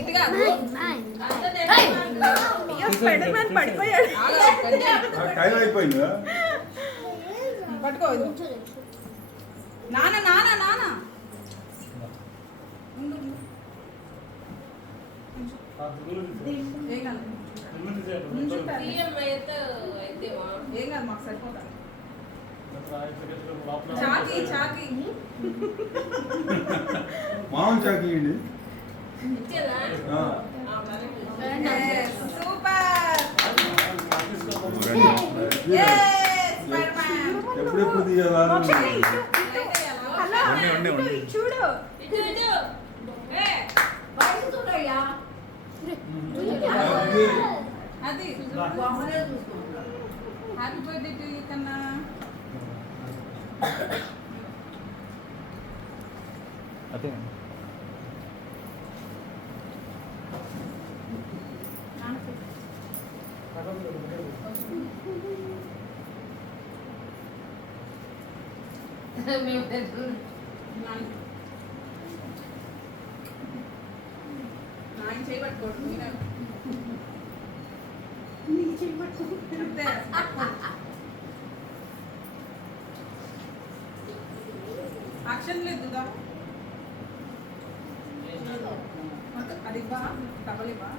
ఇటు కాదు spider man పడిపోయాడు. టైం అయిపోయిందా? పట్టుకో నాన్న నాన్న నాన్న ఏం కాదు మాకు సరిపోతాను. చాకి చాకి మామూలు చాకి ఇవ్వండి. ఎప్పుడెప్పుడు తీయాలా? చూడు అది హ్యాపీ బర్త్డే టు యూ కన్నా. అదే నాయన చేయబట్టుకోడు అంతే. అక్షన్ లేదు అది ఇవ్వా, టవల్ ఇవ్వా.